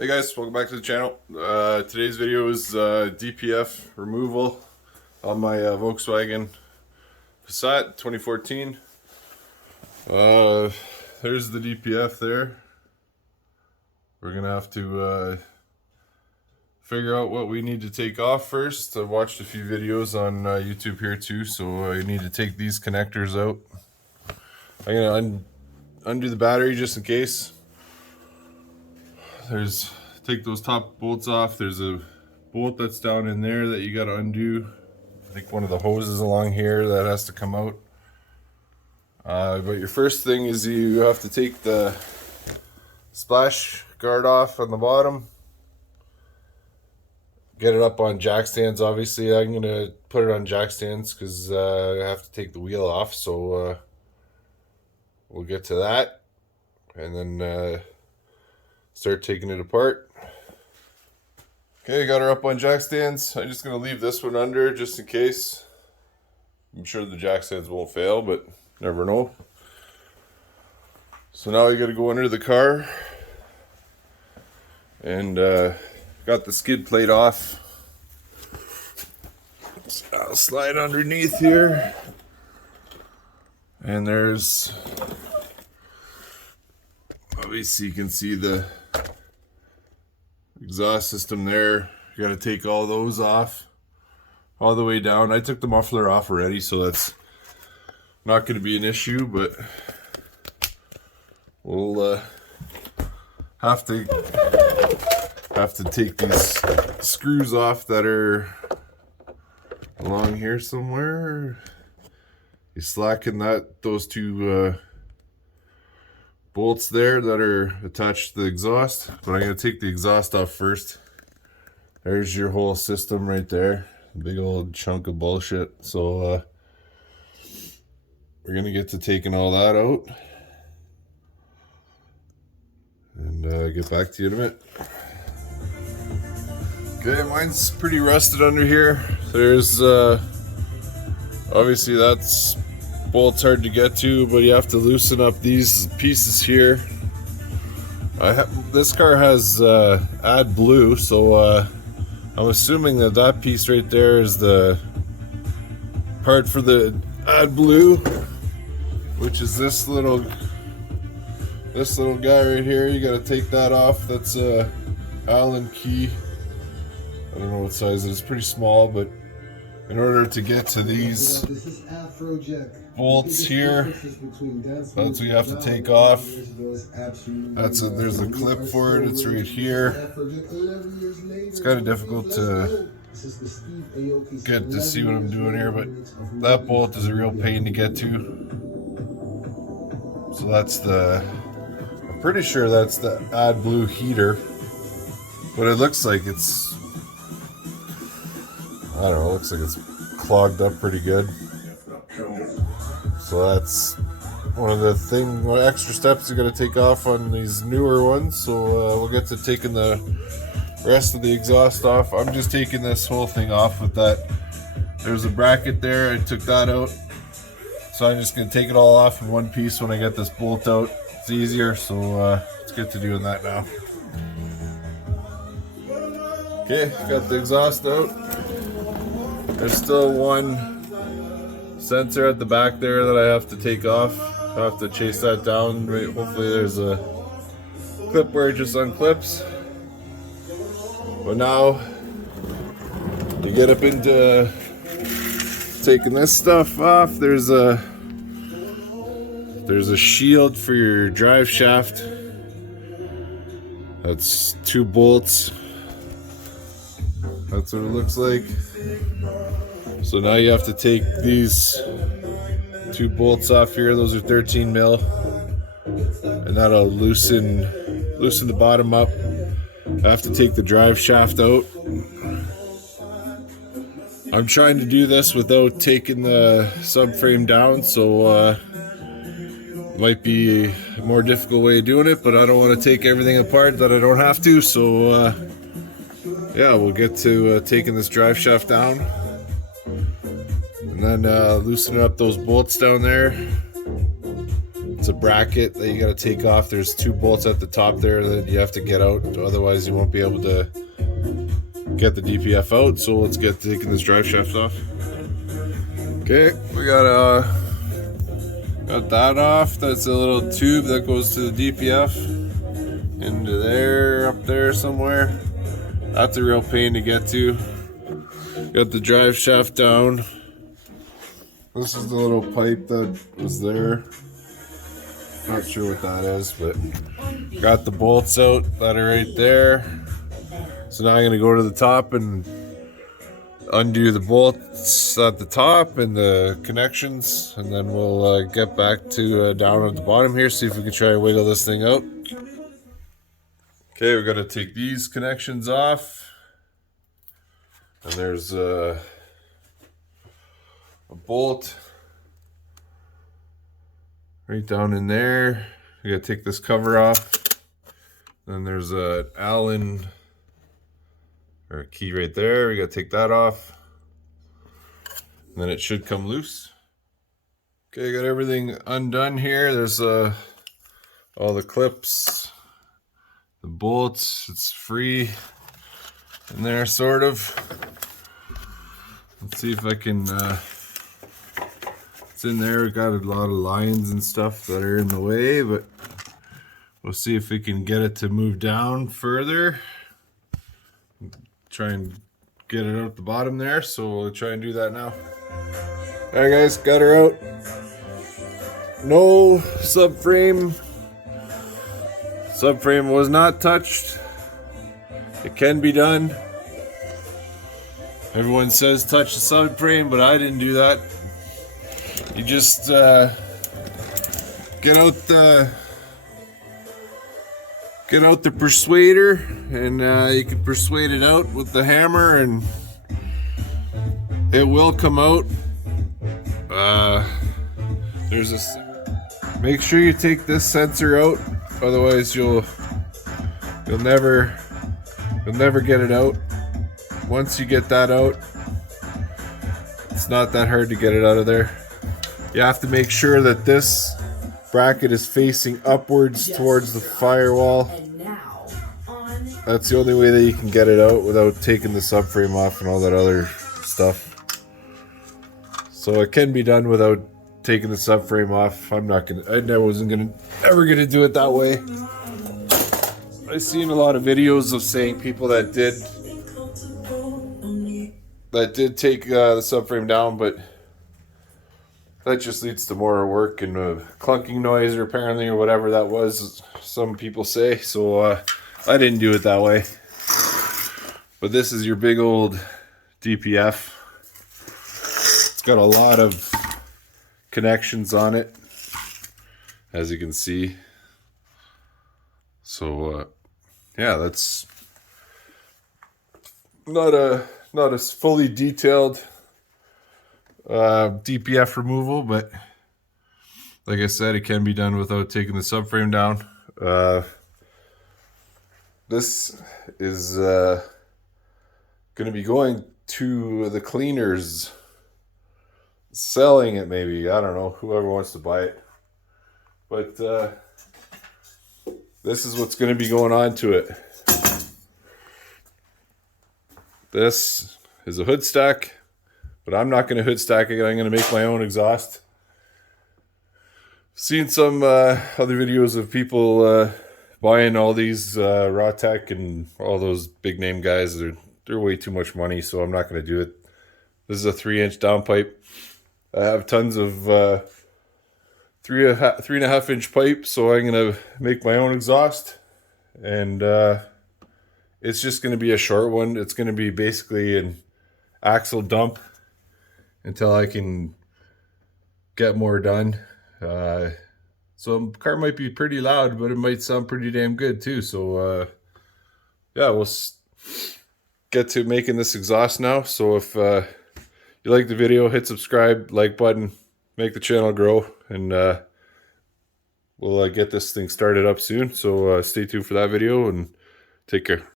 Hey guys, welcome back to the channel. Today's video is DPF removal on my Volkswagen Passat 2014. There's the DPF there. We're gonna have to figure out what we need to take off first. I've watched a few videos on YouTube here too, so I need to take these connectors out. I'm gonna undo the battery just in case. Take those top bolts off. There's a bolt that's down in there that you got to undo. I think one of the hoses along here that has to come out. But your first thing is you have to take the splash guard off on the bottom. Get it up on jack stands. Obviously, I'm gonna put it on jack stands because I have to take the wheel off. So we'll get to that, and then start taking it apart. Okay, got her up on jack stands. I'm just gonna leave this one under just in case. I'm sure the jack stands won't fail, but never know. So now you gotta go under the car, and got the skid plate off. So I'll slide underneath here, and there's, obviously you can see the exhaust system there. You got to take all those off all the way down. I took the muffler off already, so that's not going to be an issue, but we'll have to take these screws off that are along here somewhere. You slacken those two bolts there that are attached to the exhaust, but I'm going to take the exhaust off first. There's your whole system right there, big old chunk of bullshit. So we're going to get to taking all that out and get back to you in a minute. Okay, mine's pretty rusted under here. There's obviously that's bolt's hard to get to, but you have to loosen up these pieces here. This car has AdBlue, so I'm assuming that piece right there is the part for the AdBlue, which is this little guy right here. You got to take that off. That's a Allen key. I don't know what size it is. Pretty small, but in order to get to these bolts here, that's what you have to take off. There's a clip for it. It's right here. It's kind of difficult to get to see what I'm doing here, but that bolt is a real pain to get to. So that's I'm pretty sure that's the AdBlue heater, but it looks like it's, I don't know, it looks like it's clogged up pretty good. So that's one of the extra steps you got to take off on these newer ones. So we'll get to taking the rest of the exhaust off. I'm just taking this whole thing off with that. There's a bracket there. I took that out. So I'm just going to take it all off in one piece when I get this bolt out. It's easier. So let's get to doing that now. Okay, got the exhaust out. There's still one sensor at the back there that I have to take off. I have to chase that down. Hopefully there's a clip where it just unclips. But now you get up into taking this stuff off. There's a shield for your drive shaft. That's 2 bolts. That's what it looks like. So now you have to take these 2 bolts off here. Those are 13 mil, and that'll loosen the bottom up. I have to take the drive shaft out. I'm trying to do this without taking the subframe down, so might be a more difficult way of doing it, but I don't want to take everything apart that I don't have to. So yeah, we'll get to taking this drive shaft down, and then loosening up those bolts down there. It's It's a bracket that you got to take off. There's 2 bolts at the top there that you have to get out, otherwise you won't be able to get the DPF out. So let's get taking this drive shaft off. Okay, we got that off. That's a little tube that goes to the DPF into there, up there somewhere. That's a real pain to get to. Got the drive shaft down. This is the little pipe that was there. Not sure what that is, but got the bolts out that are right there. So now I'm going to go to the top and undo the bolts at the top and the connections, and then we'll get back to down at the bottom here, see if we can try and wiggle this thing out. Okay, we're going to take these connections off, and there's a bolt right down in there. We got to take this cover off. Then there's a Allen or a key right there. We got to take that off. And then it should come loose. Okay, got everything undone here. There's all the clips, the bolts. It's free in there, sort of. Let's see if I can. It's in there. We got a lot of lines and stuff that are in the way, but we'll see if we can get it to move down further. Try and get it out the bottom there, so we'll try and do that now. Alright guys, got her out. No subframe. Subframe was not touched. It can be done. Everyone says touch the subframe, but I didn't do that. You just get out the persuader, and you can persuade it out with the hammer, and it will come out. Make sure you take this sensor out, otherwise you'll never get it out. Once you get that out, it's not that hard to get it out of there. You have to make sure that this bracket is facing upwards towards the firewall. That's the only way that you can get it out without taking the subframe off and all that other stuff. So it can be done without taking the subframe off. I wasn't ever gonna do it that way. I've seen a lot of videos of saying people that did take the subframe down, but that just leads to more work and clunking noise, or apparently, or whatever that was, some people say. So I didn't do it that way. But this is your big old DPF. It's got a lot of connections on it, as you can see. So yeah, that's not a fully detailed DPF removal, but like I said, it can be done without taking the subframe down. This is going to be going to the cleaners, selling it maybe. I don't know, whoever wants to buy it. But this is what's going to be going on to it. This is a hood stack, but I'm not going to hood stack it. I'm going to make my own exhaust. Seen some other videos of people buying all these Raw Tech and all those big name guys. They're way too much money, so I'm not going to do it. This is a 3-inch downpipe. I have tons of 3.5 inch pipe, so I'm going to make my own exhaust. And it's just going to be a short one. It's going to be basically an axle dump until I can get more done. So the car might be pretty loud, but it might sound pretty damn good too. So yeah, we'll get to making this exhaust now. So if you like the video, hit subscribe, like button, make the channel grow, and we'll get this thing started up soon. So stay tuned for that video, and take care.